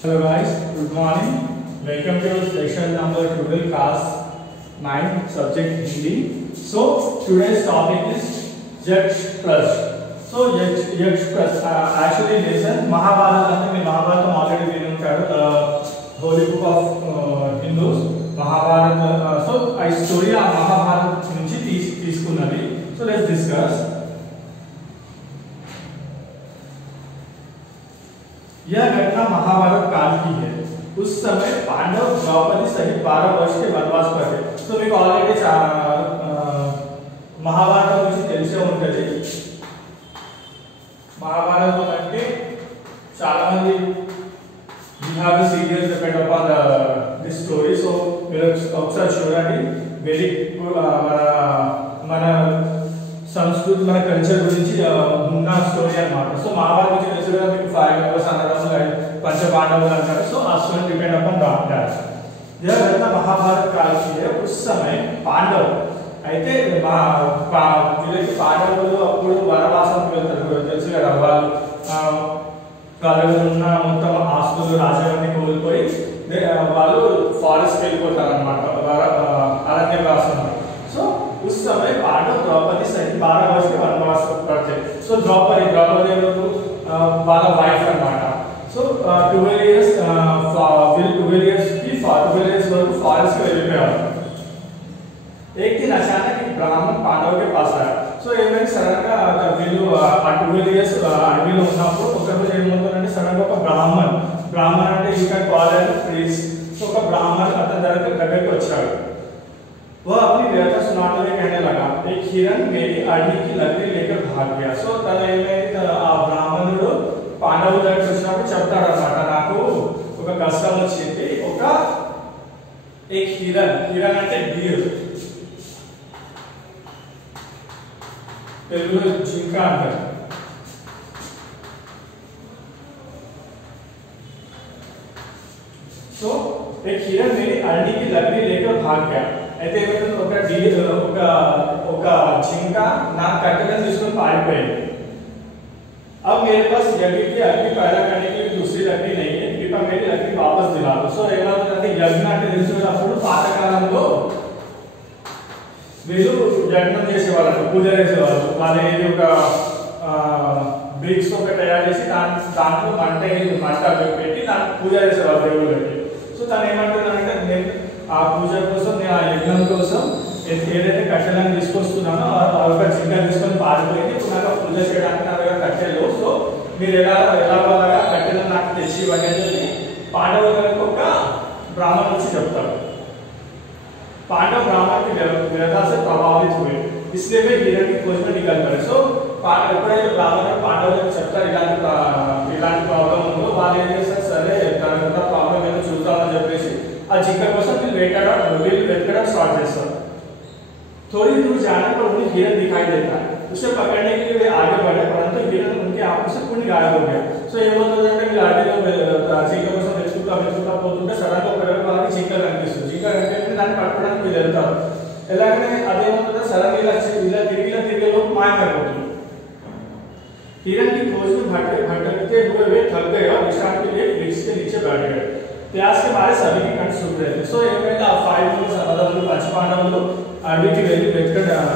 Hello guys, good morning. Welcome to session number 12 class 9 subject Hindi. So today's topic is Yaksh Plus. So Yaksh Plus actually listen Mahabharata ante me Mahabharata already read untadu holy book of Hindus Mahabharata. So I story of Mahabharata nunchi తీసుకున్నది. So let's discuss. यह घटना महाभारत काल की है। उस समय पांडव द्रौपदी सहित 12 वर्ष के वनवास पर थे। तो మీకు ఆల్రెడీ మహాభారతం గురించి తెలిసే ఉంటుంది। మహాభారతం అంటే చాలా మంది we have a serious depend upon this story, so మీరు ఒకసారి చూడండి। వెరీ మన సంస్కృతి మన కల్చర్ గురించి ఉన్న స్టోరీ అన్నమాట। సో మహాభారతం గురించి తెలుసు కదా మీకు 5 మెంబర్స్ అన్నారు, पंच पांडव अंटाరు। సో ఆ స్టోరీ డిపెండ్ అపాన్ డాట్ यह घटना महाभारत काल की है। उस समय पांडव అయితే వీళ్ళకి పాండవులు అప్పుడు వనవాసానికి వెళ్తారు తెలుసు కదా। వాళ్ళు ఉన్న మొత్తం ఆస్తులు రాజ్యాన్ని కోల్పోయి వాళ్ళు ఫారెస్ట్ వెళ్ళిపోతారు అన్నమాట, అరణ్యవాసం। సో उस समय पांडव द्रौपदी सहित 12 वर्ष के वनवास पर थे। सो द्रौपदी वाला वाइफ अన్నమాట। సో 12 years वరకు फॉरेस्ट में వెళ్ళిపోయారు। एक दिन अचानक एक ब्राह्मण पांडव के पास आया। సో ఏమైంది సడన్ గా వీళ్ళు ఆ 12 years అడవిలో ఉన్నప్పుడు ఒక రోజు ఏమవుతుందంటే సడన్ గా ఒక బ్రాహ్మణ్ అంటే you can call at priest. So ఒక బ్రాహ్మణ్ అతని దగ్గరికి వచ్చాడు। वह अपनी व्यथा सुनाते हुए कहने लगा, एक हिरण मेरी अरणी की लकड़ी लेकर भाग गया। సో తన ఏమైంది ఆ బ్రాహ్మణుడు పాండవుల దగ్గరికి వచ్చినప్పుడు చెప్తాడు అన్నమాట, నాకు ఒక కష్టం వచ్చింది, ఒక एक हिरण అంటే డీర్, తెలుగులో జింక అంటారు। సో एक हिरण मेरी अरणी की लकड़ी लेकर भाग गया। అయితే ఏమైంది ఒక జింక నా కట్టెలను తీసుకొని పారిపోయింది। अब मेरे पास यज्ञ की अग्नि पैदा करने के लिए दूसरी लकड़ी नहीं है, कृपया मेरी लकड़ी वापस दिला दो। సో ఏమవుతుందంటే యజ్ఞ అంటే తెలిసినప్పుడు పాతకాలంలో వీళ్ళు యజ్ఞం చేసేవాళ్ళు, పూజ చేసేవాళ్ళు। వాళ్ళు ఏది ఒక బ్రిక్స్ ఒక తయారు చేసి దాంట్లో మంట పెట్టి దాన్ని పూజ చేసేవాళ్ళు దేవుళ్ళకి। సో తను ఏమంటుందంటే నేను ఆ పూజ కోసం, నేను ఆ యజ్ఞం కోసం ఏదైతే కట్టెలను తీసుకొస్తున్నానో ఒక జింక తీసుకొని పారిపోయింది, ఇప్పుడు నాకు పూజ చేయడానికి నా దగ్గర కట్టెలు, సో మీరు ఎలాగోలాగా కట్టెలను నాకు తెచ్చి ఇవ్వండి అని చెప్పి పాండవులకు ఒక బ్రాహ్మణ వచ్చి చెప్తాడు। पांडव ब्राह्मण की व्यथा से प्रभावित हुए, इसलिए वे हिरण की खोज में निकल पड़े। సో ఎప్పుడైతే బ్రాహ్మణ పాండవులకు చెప్తారు ఇలాంటి ప్రాబ్లం ఉందో వాళ్ళు ఏం చేస్తారు, సరే తనకున్న ప్రాబ్లం ఏదో చూద్దామని చెప్పేసి ఆ జింక కోసం వీళ్ళు వెతకడం స్టార్ట్ చేస్తారు। थोड़ी दूर जाने पर उन्हें हिरण दिखाई देता है। उसे पकड़ने के लिए वे आगे बढ़े, परंतु हिरण उनके आंखों से पूर्ण गायब हो गया। సో ఏమవుతుందంటే వీళ్ళు అడవిలో జింక కోసం వెతుకుతా పోతుంటే సడన్ గా వాళ్ళకి జింక కనిపిస్తుంది। జింక కనిపిస్తే దాన్ని పట్టుకోవడానికి వీళ్ళు వెళ్తారు। ఎలాగనే అదేమవుతుందో సడన్ ఇలా తిరిగే లోపు మాయమైపోతుంది। हिरण की खोज में भटकते हुए वे थक गए और विश्राम के लिए वृक्ष के नीचे बैठ गए। प्यास के मारे सभी के कंठ सूख रहे थे। సో ఏమైతే ఆ 5 మెంబర్స్ అన్నదమ్ములు పంచపాండవులు అడవికి వెళ్ళి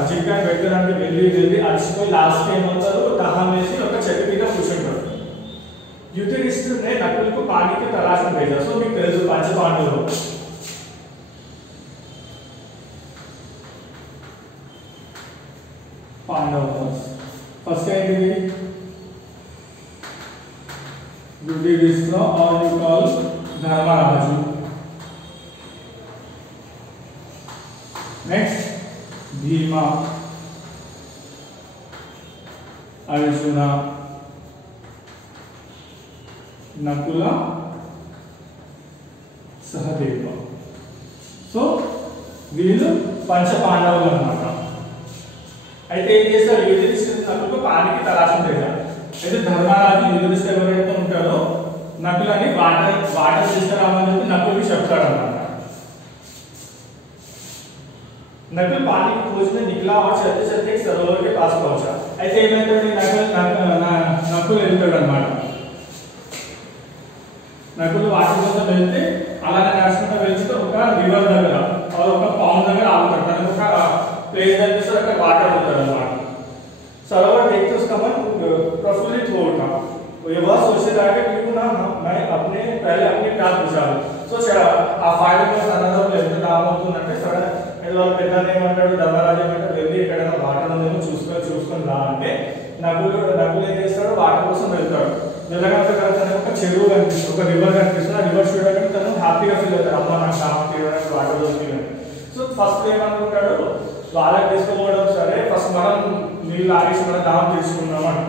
జింకను వెతకడానికి వెళ్ళి అలసిపోయి లాస్ట్ ఏమవుతారు, దాహం వేసి ఒక చెట్టు మీద కూర్చుంటారు। युधिष्ठिर ने नकुल को पानी की तलाश में भेजा। సో మీకు తెలుసు పంచపాండవులు फर्स्ट ఏంటిది युधिष्ठिर और you call Dharmaraju. Next Bheema, Arjun, Nakul, Sahadev. So వీళ్ళు పంచ పాండవులు అన్నమాట। అయితే ఏం చేస్తారు, యుధిష్ఠిరుడు నకులకు పానికి తలాశం చేశారు। అయితే ధర్మరాజు యుధిష్ఠిరుడు ఎవరైతే ఉంటాడో నకులని వాటర్ తీసుకురామని చెప్పి నకులకి చెప్తాడు అన్నమాట। नकुल पानी की खोज में निकला और चलते चलते एक सरोवर के पास पहुंचा। అయితే ఏమైందంటే నకుల్ వెళ్తాడు అన్నమాట। नकुल सरोवर देखते उसका मन प्रफुल्लित हो उठा। वह सोचने लगा कि क्यों ना मैं पहले अपनी प्यास बुझा लूं। सोचा ఆ ఫైర్ సందర్భంలో ఎంత రాబోతుందంటే సడన్ ఏదో వాళ్ళ పెద్దనే ఏమంటాడు, ధర్మరాజు ఏమంటాడు, వెళ్ళి ఎక్కడైనా వాటర్ ఉందేమో చూసుకొని రా అంటే నకులు ఏం చేస్తాడు, వాటర్ కోసం వెళ్తాడు. వెళ్ళగానే తనకు ఒక చెరువు కనిపిస్తుంది, ఒక రివర్ కనిపిస్తుంది. ఆ రివర్ చూడగానే తను హ్యాపీగా ఫీల్ అవుతాడు, అమ్మ నాకు తీయడానికి వాటర్ దొరికింది. సో ఫస్ట్ ఏమనుకుంటాడు, వాళ్ళకి తీసుకోవడం సరే, ఫస్ట్ మనం నీళ్ళు ఆగేసి మనం దాహం తీసుకున్నాం అని.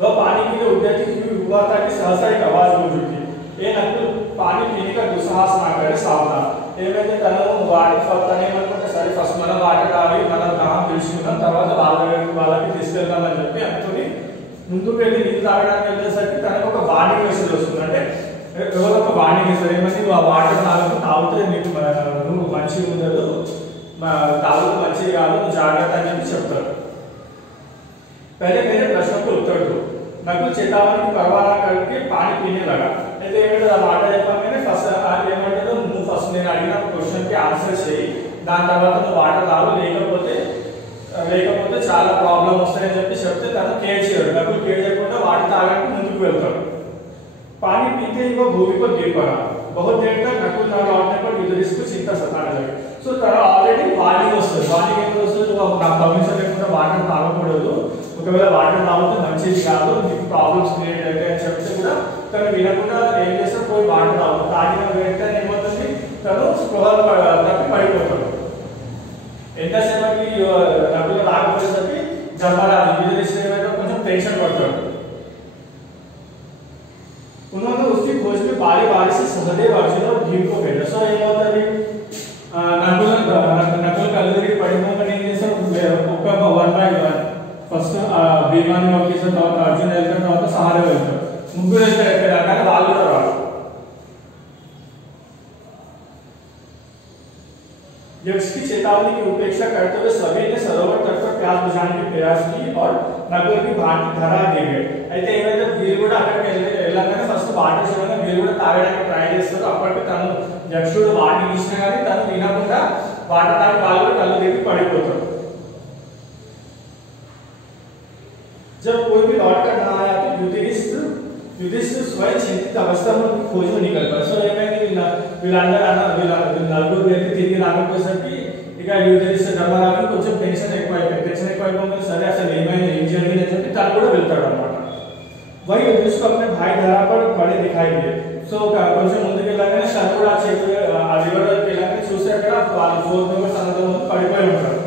वह पानी के लिए उठा कि हुआ था कि सहसा एक आवाज गूंज उठी, ये नकुल पानी पीने का दुस्साहस ना करे, सावधान. ఏమైతే తను వాడి ఫతానే అనుకుంటే సరే ఫస్ట్ మనం వాటర్ తాగి మనం దాహం తీసుకున్నాం, తర్వాత వాళ్ళకి తీసుకెళ్దామని చెప్పి అనుకుని ముందుకు వెళ్ళి నీళ్ళు తాగడానికి వెళ్ళేసరికి తనకు ఒక వార్నింగ్ మెసేజ్ వస్తుంది. అంటే ఎవరో ఒక వార్నింగ్ ఇస్తారు, ఏమని నువ్వు ఆ వాటర్ తాగితే నీకు నువ్వు మంచిగా ఉండదు, తాగుతూ మంచిది కాదు, నువ్వు జాగ్రత్త అని చెప్పి చెప్తారు. पहले मेरे प्रश्न को उत्तर दो. नकुल चेतावनी परवाना करके पानी पीने लगा. అయితే ఏమంటే ఆ మాట చెప్పగానే ఫస్ట్ ఏమంటే నువ్వు ఫస్ట్ నేను అడిగిన క్వశ్చన్ కి ఆన్సర్ చేయి, దాని తర్వాత నువ్వు వాటర్ తాగు, లేకపోతే చాలా ప్రాబ్లం వస్తాయని చెప్పి చెప్తే తను కేర్ చేయడు. నకుల్ కేర్ చేయకుండా వాటర్ తాగడానికి ముందుకు వెళ్తాడు. पानी पीते ही वह भूमि पर गिर पड़ा. बहुत देर तक नकुल न लौटने पर युधिष्ठिर को चिंता सताने लगी. సో తన ఆల్రెడీ వార్నింగ్ వస్తుంది. వార్నింగ్ ఏం వస్తుంది, నా పర్మిషన్ లేకుండా వాటర్ తాగకూడదు, ఒకవేళ వాటర్ తాగితే మంచిది కాదు, నీకు ప్రాబ్లమ్స్ క్రియేట్ అవుతాయి అని చెప్తే కూడా తను వినకుండా ఏం చేస్తాడు, పోయి వాటర్ తాగుతాడు. తాగిన వెంటనే ఏమవుతుంది, తను స్పృహలు తప్పి పడిపోతాడు. ఎంతసేపటికి నకులు రాకపోయేసరికి ధర్మరాజు యుధిష్ఠిర్ కొంచెం టెన్షన్ పడతాడు. उन्होंने उसकी खोज में बारी बारी से सहदेव, अर्जुन और भीम को भेजा. సో ఏమవుతుంది, నకులు కలుగురికి పడిపోగానే ఏం చేస్తారు, ఒక్క 1 by 1 ఫస్ట్ భీమాన్ని పంపిస్తారు, తర్వాత అర్జున్ వెళ్తారు, తర్వాత సహాదేవ్ వెళ్తారు. ముగ్గురు వెళ్తారు ఎక్కడ, కానీ వాళ్ళు కూడా రారు. यक्ष की चेतावनी की उपेक्षा करते हुए सभी ने सरोवर तट पर प्यास बुझाने की प्रयास की और नकुल की भांति धरा दी गई. అయితే ఏమైతే వీరు కూడా అక్కడికి వెళ్ళగానే ఫస్ట్ వాటర్ చూడగానే వీరు కూడా తాగడానికి ట్రై చేస్తారు. అప్పటికి తను యక్షుడు వాటిని ఇచ్చినా కానీ తను వినకుండా వాటర్ తాగి వాళ్ళు కళ్ళు తిరిగి పడిపోతాడు. जब कोई भी लौट कर ना आया तो युधिष्ठिर स्वयं चिंतित अवस्था में खोज में निकल पड़ा. సో ఏమైంది, నలుగురు వ్యక్తి తిరిగి రాకపోయేసరికి ఇక యుధిష్ఠిర్ ధర్మరాజు కొంచెం టెన్షన్ ఎక్కువైపోయింది. సరే అసలు ఏమైంది, ఏం జరిగింది అని చెప్పి తను కూడా వెళ్తాడు అనమాట. वही युधिष्ठिर अपने भाई धरा पर पड़े दिखाई दिए. సో కొంచెం ముందుకు వెళ్ళగానే తను కూడా ఆ రివర్ వైపు వెళ్ళగానే చూసి అక్కడ వాళ్ళు 4 మెంబర్స్ అందరూ పడిపోయి ఉంటారు.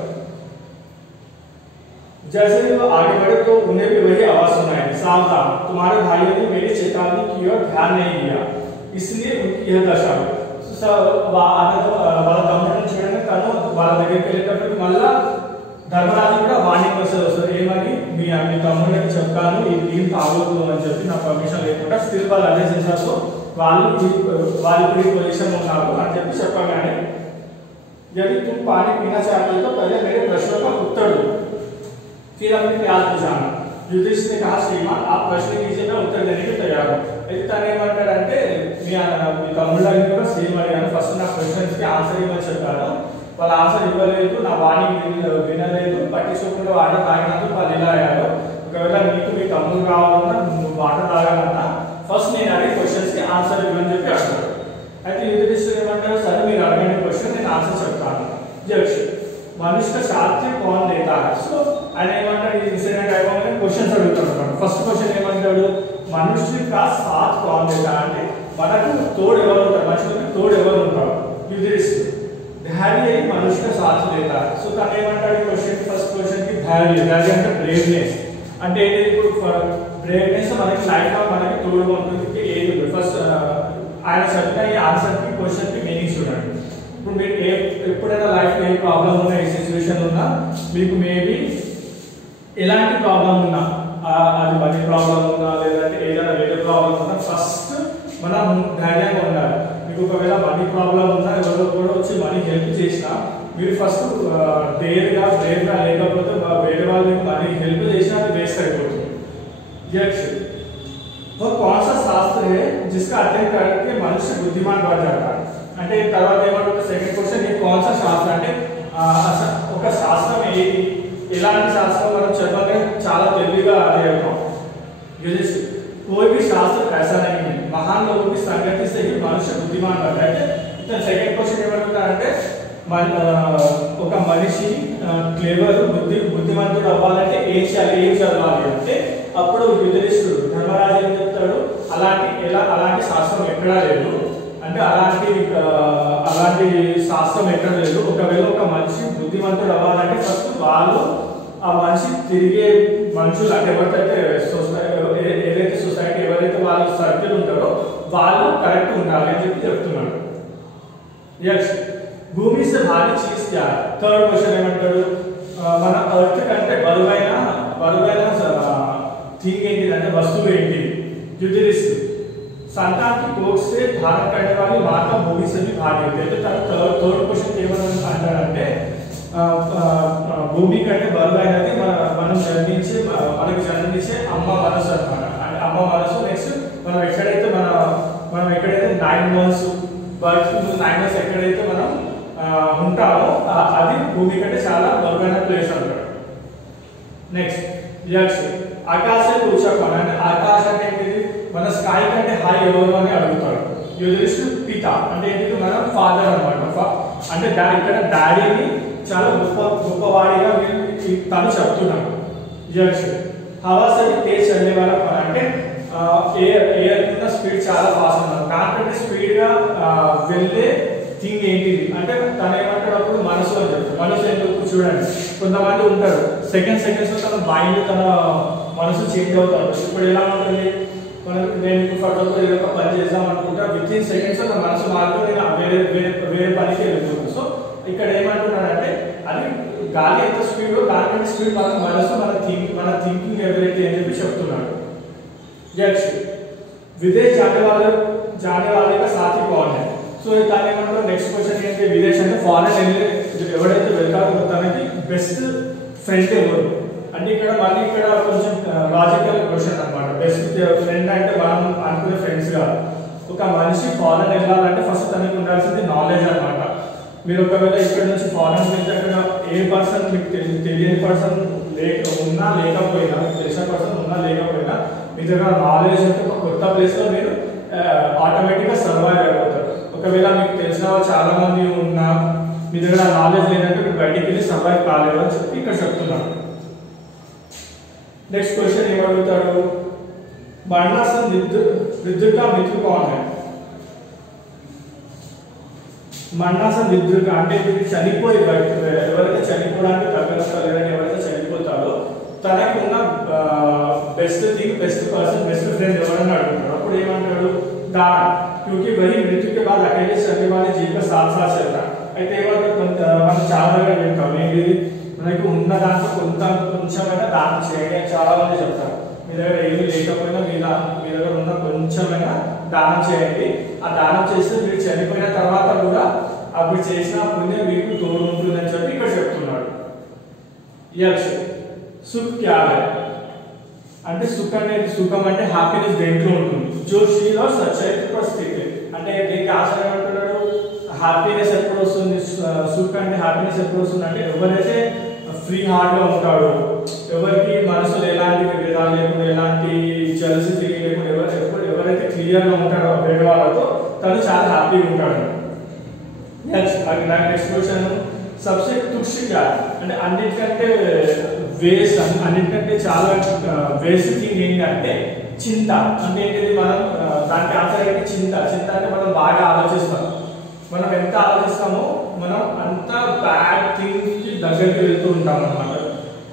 जैसे ही वो आगे बढ़े तो उन्हें भी वही आवाज सुनाई, सावधान, तुम्हारे भाइयों ने मेरी चेतावनी की ओर ध्यान नहीं दिया, इसलिए उनकी यह दशा हुई. వాళ్ళ తమ్ముడిని చూడగానే తను వాళ్ళ దగ్గరికి వెళ్ళేటప్పుడు మళ్ళా ధర్మరాజు కూడా వార్నింగ్ మెసేజ్ వస్తుంది, ఏమని మీ తమ్ముడికి చెప్తాను ఈ నీళ్ళు తాగొద్దు అని చెప్పి నా పర్మిషన్ లేకుండా స్టిల్ వాళ్ళు అదే చేశారు, వాళ్ళు ఇప్పుడు ఈ పొజిషన్ ఉన్నారు అని చెప్పి చెప్పగానే यदि तुम पानी पीना चाहते हो तो पहले मेरे प्रश्नों का उत्तर दो, फिर अपनी प्यास बुझाना. युधिष्ठिर ने कहा, श्रीमान आप प्रश्न कीजिए, मैं उत्तर देने के तैयार हूँ. అయితే తను ఏమంటాడంటే మీ తమ్ముళ్ళని కూడా సేమ్ అడిగాను, ఫస్ట్ నా క్వశ్చన్స్ కి ఆన్సర్ ఇవ్వని చెప్పాను, వాళ్ళు ఆన్సర్ ఇవ్వలేదు, నా వాణి వినలేదు, పట్టించుకోకుండా వాటర్ తాగినందుకు వాళ్ళు ఇలా అయ్యారు. ఒకవేళ నీకు మీ తమ్ముడు కావాలన్నా నువ్వు వాటర్ తాగాలన్నా ఫస్ట్ నేను అడిగే క్వశ్చన్స్ కి ఆన్సర్ ఇవ్వని చెప్పి అడుగుతాడు. అయితే యుధిష్ఠిర్ ఏమంటారు, సరే మీరు అడిగిన క్వశ్చన్ నేను ఆన్సర్ చెప్తాను. జక్షు मनुष्य का साथ कौन देता है. సో ఆయన ఏమంటాడు, ఈ ఇన్సిడెంట్ అయిపోగానే క్వశ్చన్స్ అడుగుతాడు. ఫస్ట్ క్వశ్చన్ ఏమంటాడు, మనుష్య का साथ कौन देता అంటే మనకు తోడు ఎవరు ఉంటారు, మనుషులకు తోడు ఎవరు ఉంటారు. యుధిష్ఠిర్ ధైర్య మనుష్య का साथ देता है. సో తను ఏమంటాడు క్వశ్చన్, ఫస్ట్ క్వశ్చన్ కి ధైర్య అంటే బ్రేవ్నెస్ అంటే ఏంటి, ఇప్పుడు బ్రేవ్నెస్ మనకి లైఫ్ లో మనకి తోడుగా ఉంటుంది. ఏది ఫస్ట్ ఆయన చెప్పిన ఈ ఆన్సర్ కి క్వశ్చన్ కి మీనింగ్ చూడండి. ఇప్పుడు మీకు ఎప్పుడైనా లైఫ్ లో ఏ ప్రాబ్లం ఉన్నా, ఏ సిచ్యువేషన్ ఉన్నా, మీకు మేబీ ఎలాంటి ప్రాబ్లం ఉన్నా, అది మనీ ప్రాబ్లం ఉన్నా లేదంటే ఏదైనా వేరే ప్రాబ్లం ఉన్నా, ఫస్ట్ మనం ధైర్యంగా ఉండాలి. మీకు ఒకవేళ మనీ ప్రాబ్లం ఉన్నా, ఎవరో కూడా వచ్చి మనీ హెల్ప్ చేసినా మీరు ఫస్ట్ బ్రేవ్గా లేకపోతే వేరే వాళ్ళు మీకు మనీ హెల్ప్ చేసినా అది వేస్ట్ అయిపోతుంది. యక్ష్ वो कौन सा शास्त्र है जिसका अध्ययन करके मनुष्य बुद्धिमान बढ़ जाता है అంటే తర్వాత ఏమంటారు, సెకండ్ క్వశ్చన్, ये कौन सा शास्त्र అంటే ఒక శాస్త్రం ఏది, ఎలాంటి శాస్త్రం మనం युधिष्ठिर कोई भी शास्त्र ऐसा नहीं है, महान लोगों की संगति से ही मनुष्य बुद्धिमान बनता है। इतना सेकंड क्वेश्चन ఏమంటారంటే ఒక మనిషి క్లేవర్ బుద్ధిమంతుడు అవ్వాలంటే ఏం చదవాలి అంటే అప్పుడు యుధిష్ఠిరుడు ధర్మరాజు ఏం చెప్తాడు, అలాంటి శాస్త్రం ఎక్కడా లేదు అంటే అలాంటి శాస్త్రం ఎక్కడ లేదు. ఒకవేళ ఒక మనిషి బుద్ధిమంతుడు అవ్వాలంటే ఫస్ట్ వాళ్ళు ఆ మనిషి తిరిగే మనుషులు అంటే ఎవరైతే సొసైటీ ఎవరైతే వాళ్ళ సర్కిల్ ఉంటారో వాళ్ళు కరెక్ట్ ఉండాలి అని చెప్తున్నాడు. నెక్స్ట్ భూమి से भारी चीज क्या है? థర్డ్ క్వశ్చన్ ఏమంటాడు, మన ఎర్త్ కంటే బరువైన థింగ్ ఏంటిదంటే వస్తువు ఏంటి? యుధిష్ఠిర్ संतान की कोख से धारण करने वाली माता भूमि से भी भारी होती है. तो थर्ड क्वेश्चन ఏమంటాడంటే భూమి కంటే బరువైనది మనకు జన్మించే అమ్మ మనసు అన్నమాట. అమ్మ మనసు. నెక్స్ట్ మనం ఎక్కడైతే 9 months బర్త్ 9 months ఎక్కడైతే మనం ఉంటామో అది భూమి కంటే చాలా బరువైన ప్లేస్ అంటారు. నెక్స్ట్ ఆకాశ పూచకం అంటే ఆకాశ అంటే ఏంటిది, మన స్కై కంటే హై ఎవరు అని అడుగుతాడు. యుధిష్ఠిర్ పిత అంటే ఏంటిది, మన ఫాదర్ అన్నమాట. అంటే ఇక్కడ డాడీని చాలా గొప్పవాడిగా తను చెప్తున్నాడు. హవా से तेज चलने वाला అంటే ఎయిర్ కింద స్పీడ్ చాలా ఫాస్ట్ ఉంటుంది. దానికంటే స్పీడ్ గా వెళ్ళే థింగ్ ఏంటిది అంటే తను ఏమంటాడు అప్పుడు మనసు అని చెప్తాడు. మనసు ఎందుకు చూడండి, కొంతమంది ఉంటారు సెకండ్స్ తన మైండ్ తన మనసు చేంజ్ అవుతాడు. ఇప్పుడు ఎలా ఉంటుంది, నేను ఫోటోతో ఏదో ఒక పని చేద్దాం అనుకుంటా, విత్ ఇన్ సెకండ్స్ నా మనసు మారుతుంది, వేరే పనికి వెళ్ళిపోతుంది. సో ఇక్కడ ఏమంటున్నాడంటే అది గాలి ఎంత స్పీడ్ దానికంటే స్పీడ్ మన మనసు మన థింకింగ్ ఎవరైతే అని చెప్పి చెప్తున్నాడు. విదేశ్ जाने वाले का साथी कौन है? సో దాని ఏమంటారు నెక్స్ట్ క్వశ్చన్ ఏంటి, విదేశ్ అంటే ఫారెన్ ఎవరైతే వెళ్తారో తనకి బెస్ట్ ఫ్రెండ్ ఎవరు అంటే ఇక్కడ కొంచెం లాజికల్ క్వశ్చన్ అన్నమాట. బెస్ట్ ఫ్రెండ్ అంటే మనం అనుకునే ఫ్రెండ్స్ కాదు. ఒక మనిషి ఫారెన్ వెళ్ళాలంటే ఫస్ట్ తనకి ఉండాల్సింది నాలెడ్జ్ అన్నమాట. మీరు ఒకవేళ ఇక్కడ నుంచి ఫారెన్ వెళ్తే అక్కడ ఏ పర్సన్ మీకు తెలియని పర్సన్ ఉన్నా లేకపోయినా, తెలిసిన పర్సన్ ఉన్నా లేకపోయినా మీ దగ్గర నాలెడ్జ్ అంటే ఒక కొత్త ప్లేస్ లో మీరు ఆటోమేటిక్ గా సర్వైవ్ అయిపోతారు. ఒకవేళ మీకు తెలిసిన వాళ్ళు చాలా మంది ఉన్నా మీ దగ్గర నాలెడ్జ్ లేదంటే మీరు బయటికి వెళ్ళి సర్వైవ్ కాలేదు అని చెప్పి ఇక్కడ చెప్తున్నాను. నెక్స్ట్ క్వశ్చన్ ఏమడుగుతాడు, మరణాసన్ విద్యుత్ का मित्र कौन है? మరణాసన్ విద్యుత్ అంటే చనిపోయి ఎవరైతే చనిపోవడానికి దగ్గరస్తారు లేదంటే ఎవరైతే చనిపోతారో తనకి ఉన్న best thing, best person, best friend ఎవరన్నా అడుగుతారు. అప్పుడు ఏమంటాడు, दान, क्योंकि वही मृत्यु के बाद अकेले चलने वाले जीव का साथ चलता है. అయితే మనం చాలా దగ్గర వింటాం ఏంటి, మనకి ఉన్న దాంట్లో కొంచెమైనా దానం చేయండి అని చాలా మంది చెప్తారు. మీ దగ్గర ఏమీ లేకపోయినా మీ దగ్గర ఉన్న కొంచెమైనా దానం చేయండి. ఆ దానం చేస్తే మీరు చనిపోయిన తర్వాత కూడా అప్పుడు చేసిన పుణ్యం మీకు తోడు ఉంటుందని చెప్పి ఇక్కడ చెప్తున్నాడు. సుఖ్ క్యా హై అంటే సుఖం అంటే హ్యాపీనెస్ దేంట్లో ఉంటుంది. जो शील और सच्चाई पर स्थित है అంటే దీనికి ఆన్సర్ ఏమంటున్నాడు, హ్యాపీనెస్ ఎప్పుడు వస్తుంది, సుఖం అంటే హ్యాపీనెస్ ఎప్పుడు వస్తుంది అంటే ఎవరైతే ఫ్రీ హార్ట్ గా ఉంటాడో, ఎవరికి మనసులో ఎలాంటి విభేదాలు లేకుండా, ఎలాంటి జెలసీ ఫీలింగ్ లేకుండా, ఎవరైతే క్లియర్ గా ఉంటాడో వేరే వాళ్ళతో తను చాలా హ్యాపీగా ఉంటాడు. నెక్స్ట్ క్వశ్చన్, सबसे तुच्छ क्या అంటే అన్నిటికంటే వేస్ట్, అన్నిటికంటే చాలా వేస్ట్ థింగ్ ఏంటంటే చింత. అంటే ఏంటిది, మనం దానికి ఆన్సర్ ఏంటి, చింత అంటే మనం బాగా ఆలోచిస్తాం. మనం ఎంత ఆలోచిస్తామో మనం అంత బ్యాడ్ థింగ్స్ కి దగ్గరికి వెళ్తూ ఉంటాం అన్నమాట.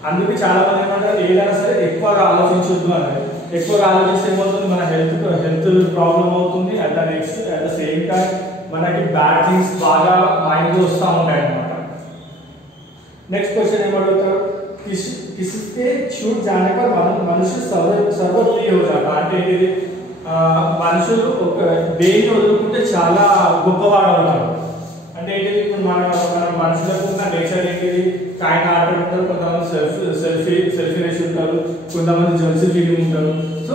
అందుకే చాలా మంది ఏమంటారు ఏదైనా సరే ఎక్కువగా ఆలోచించొద్దు అనేది. ఎక్కువగా ఆలోచిస్తే ఏమవుతుంది, మన హెల్త్ ప్రాబ్లం అవుతుంది. అట్ ద సేమ్ టైం మనకి బ్యాడ్ థింగ్స్ బాగా మైండ్ లో వస్తూ ఉంటాయి అన్నమాట. नेक्स्ट क्वेश्चन ఏమడుగుతారు, किसके छूट जाने पर मनुष्य सर्वप्रिय हो जाता అంటే ఇది మనుషులు ఒక దేన్ని వదులుకుంటే చాలా గొప్పవాడు అవుతారు. అంటే ఏంటిది, ఇప్పుడు మన మనుషులకు ఉన్న నేచర్ ఏంటిది, కైండ్ హార్టెడ్ ఉంటారు, కొంతమంది సెల్ఫిష్ ఉంటారు, కొంతమంది జెలసీ ఫీలింగ్ ఉంటారు. సో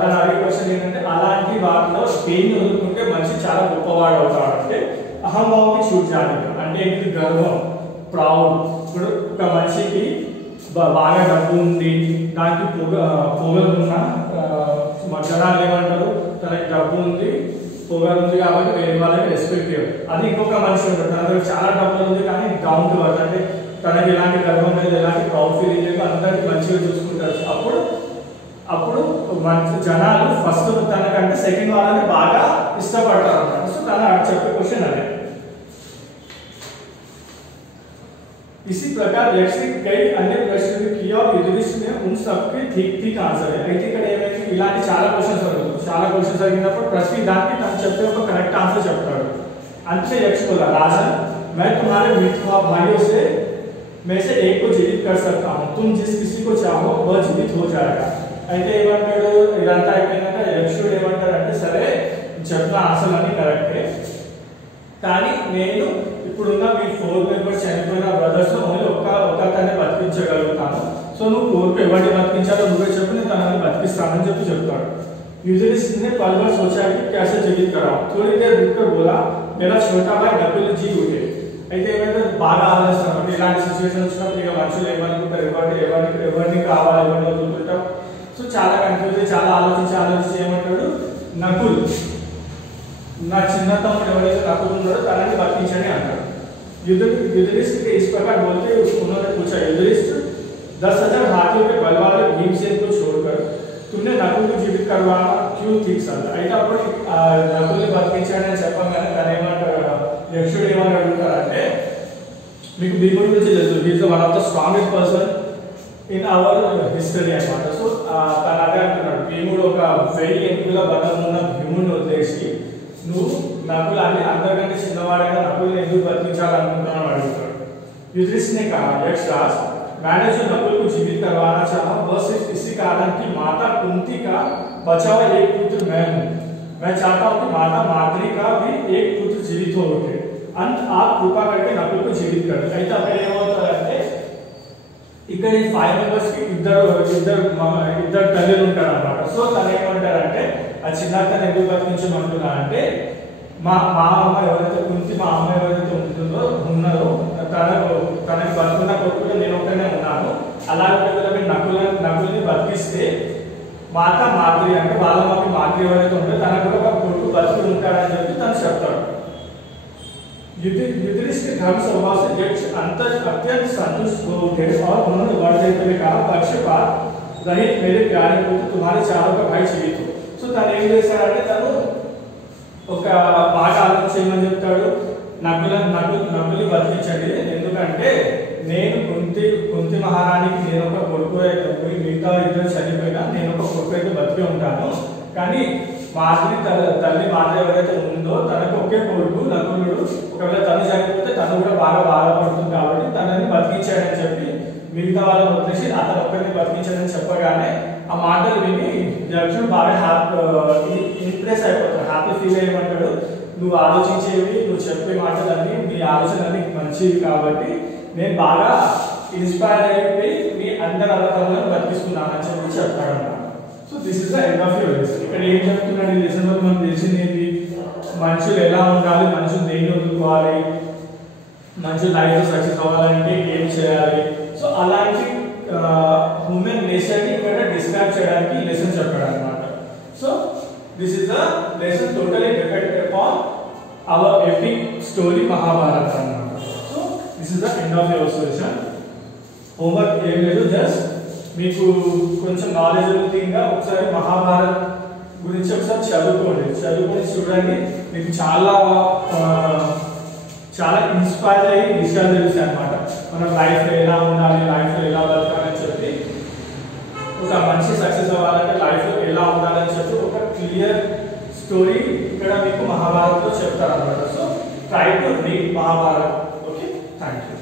తన అడిగే క్వశ్చన్ ఏంటంటే అలాంటి వాటిలో దేన్ని వదులుకుంటే మనిషి చాలా గొప్పవాడు అవుతాడు అంటే అహంభావానికి छूट जाने అంటే ఏంటిది, గర్వం, ప్రౌడ్. ఇప్పుడు ఒక మనిషికి బాగా డబ్బు ఉంది, దానికి పొగలున్న జనాలు ఏమంటారు, తనకి డబ్బు ఉంది, పొగరు ఉంది కాబట్టి వేరే వాళ్ళకి రెస్పెక్ట్ ఇవ్వరు. అది ఇంకొక మనిషి ఉంటాడు, తన దగ్గర చాలా డబ్బులు ఉంది కానీ డౌన్ టు అర్త్, అంటే తనకి ఎలాంటి గర్వం లేదు, ఎలాంటి ప్రౌడ్ ఫీలింగ్ లేదు, అందరికీ మంచిగా చూసుకుంటారు. అప్పుడు మంచి జనాలు ఫస్ట్ తనకంటే సెకండ్ వాళ్ళని బాగా ఇష్టపడతారు అన్నమాట. సో తన చెప్పే క్వశ్చన్ అదే. इसी प्रकार यक्ष ने कई अन्य प्रश्न भी किया और युधिष्ठिर ने उन सबके ठीक आंसर है. అయితే ఇక్కడ ఏమైంది, ఇలాంటి చాలా క్వశ్చన్స్ అడుగుతారు. చాలా క్వశ్చన్స్ అడిగినప్పుడు ప్రతి దానికి తను చెప్పే ఒక కరెక్ట్ ఆన్సర్ చెప్తాడు. अंत यक्ष बोला, राजन मैं तुम्हारे मित्र भाइयों से में से एक को जीवित कर सकता हूँ, तुम जिस किसी को चाहो वह जीवित हो जाएगा. అయితే ఏమంటాడు, ఇదంతా అయిపోయినాక యక్షుడు ఏమంటాడంటే, సరే చెప్పిన ఆన్సర్ అన్ని కరెక్టే కానీ నేను ఇప్పుడున్న మీ 4 మెంబర్స్ చనిపోయిన బ్రదర్స్ ఓన్లీ ఒక్కతనే బతికించగలుగుతాను. సో నువ్వు కోరుకు ఎవరిని బతికించాలో నువ్వే చెప్పు, నేను తనని బతికిస్తానని చెప్తాడు. युधिष्ठिर ने पल भर सोचा कि कैसे जीवित कराऊं. थोड़ी देर रुककर बोला, मेरा छोटा भाई नकुल जी उठे. అయితే ఏమైతే బాగా ఆలోచిస్తున్నాడు, ఇలాంటి సిచ్యువేషన్ వచ్చినప్పుడు ఇక మనుషులు ఏమనుకుంటారు, ఎవరిని కావాలి, ఎవరిని వదులుకుంటాం. సో చాలా కన్ఫ్యూజ్, చాలా ఆలోచించి ఏమంటాడు, నకుల్ నా చిన్న తమ్ముడు ఎవరైతే నకుల్ ఉన్నాడో తనని బతికించండి అంటాడు. युधिष्ठिर के इस प्रकार बोलते उन्होंने पूछा, युधिष्ठिर 10,000 हाथियों के बल वाले भीमसेन को छोड़कर तुमने नकुल को जीवित करवाना क्यों ठीक समझा. అయితే అప్పుడు నకుల్ని బతికించండి అని చెప్పగానే తను ఏమంటాడు, యక్షుడు ఏమని అడుగుతారంటే, మీకు భీముడి గురించి తెలుసు, he is one of the strongest person in our history అన్నమాట. సో తను అదే అంటున్నాడు, భీముడు ఒక 1000 ఏనుగుల బలం ఉన్న భీముడిని వదిలేసి నువ్వు నకులాన్ని అందరికంటే చిన్నవాడైన నకుల్ని ఎందుకు బతికించాలనుకుంటున్నావు అడుగుతాడు. युधिष्ठिर ने कहा, यक्षराज मैंने जो नकुल को जीवित करवाना चाहा वह सिर्फ इसी कारण कि माता कुंती का बचा हुआ एक पुत्र मैं हूँ. मैं चाहता हूँ कि माता माद्री का भी एक पुत्र जीवित हो उठे. अंत आप कृपा करके नकुल को जीवित कर. అయితే అక్కడ ఏమవుతారంటే, ఇక్కడ ఈ 5 మెంబర్స్ కి ఇద్దరు తల్లులు ఉంటారు అన్నమాట. సో తను ఏమంటారంటే, ఆ చిన్నతను ఎందుకు బతికించమంటున్నా అంటే, మా అమ్మ ఎవరైతే కుంతి, మా అమ్మ ఎవరైతే ఉన్నారో తనకి బతుకున్న కొడుకులో నేను ఒక్కనే ఉన్నాను. అలాగే నకుల్ని బతికిస్తే మాత మాద్రి అంటే వాళ్ళ మమ్మీ మాద్రి ఎవరైతే ఉంటే తనకు కూడా ఒక కొడుకు బతికి ఉంటాడని చెప్పి తను చెప్తాడు. युधिष्ठिर धर्म स्वभाव से यक्ष अत्यंत संतुष्ट हो उठे और उन्होंने वर देते हुए कहा, पक्षपात रहित मेरे प्यारे पुत्र तुम्हारे चारों का भाई जीवित हो. సో తను ఏం చేశాడంటే, తను ఒక బాగా ఆలోచించమని చెప్తాడు, నకుల్ని బతికించండి, ఎందుకంటే నేను కుంతి మహారాణికి నేను ఒక కొడుకు అయితే, మిగతా ఇద్దరు చనిపోయినా నేను ఒక కొడుకు అయితే బతికి ఉంటాను. కానీ మాద్రి తల్లి మాద్రి ఎవరైతే ఉందో తనకు ఒకే కొడుకు నకులుడు, ఒకవేళ తను చనిపోతే తను కూడా బాగా బాధపడుతుంది కాబట్టి తనని బతికించాడని చెప్పి మిగతా వాళ్ళని వదిలేసి అతను ఒక్కరిని బతికించాడని చెప్పగానే ఆ మాటలు విని యక్షుడు బాగా ఇంప్రెస్ అయిపోతాడు, హ్యాపీ ఫీల్ అయ్యమంటాడు, నువ్వు ఆలోచించేవి, నువ్వు చెప్పే మాటలన్నీ, నీ ఆలోచనలన్నీ మంచివి కాబట్టి నేను బాగా ఇన్స్పైర్ అయిపోయి మీ అందరి అల్లతలను బతికిస్తున్నానని చెప్పి చెప్తాడు అన్నమాట. So this is the end of your lesson. ఇక్కడ ఏం చెప్తున్నాడు ఈ లెసన్ లో, మనకు తెలిసింది మనుషులు ఎలా ఉండాలి, మనుషులు దేన్ని వదులుకోవాలి, మనుషులు లైఫ్ సక్సెస్ అవ్వాలంటే ఏం చేయాలి. సో అలాంటి హ్యూమన్ నేచర్ ని ఇక్కడ డిస్క్రైబ్ చేయడానికి ఈ లెసన్ చెప్పాడు అన్నమాట. So this is the lesson totally depend upon our epic story Mahabharat అన్నమాట. So this is the end of your session. Homework ఏం లేదు, జస్ట్ మీకు కొంచెం నాలెడ్జబుల్గా ఒకసారి మహాభారత్ గురించి ఒకసారి చదువుకొని చూడండి. మీకు చాలా ఇన్స్పైర్ అయ్యి విషయాలు తెలుస్తాయి అన్నమాట. మన లైఫ్లో ఎలా ఉండాలి, లైఫ్లో ఎలా బతకాలని చెప్పి, ఒక మంచి సక్సెస్ అవ్వాలంటే లైఫ్లో ఎలా ఉండాలని చెప్పి ఒక క్లియర్ స్టోరీ ఇక్కడ మీకు మహాభారత్లో చెప్తారు అన్నమాట. So try to read Mahabharat. Okay, thank you.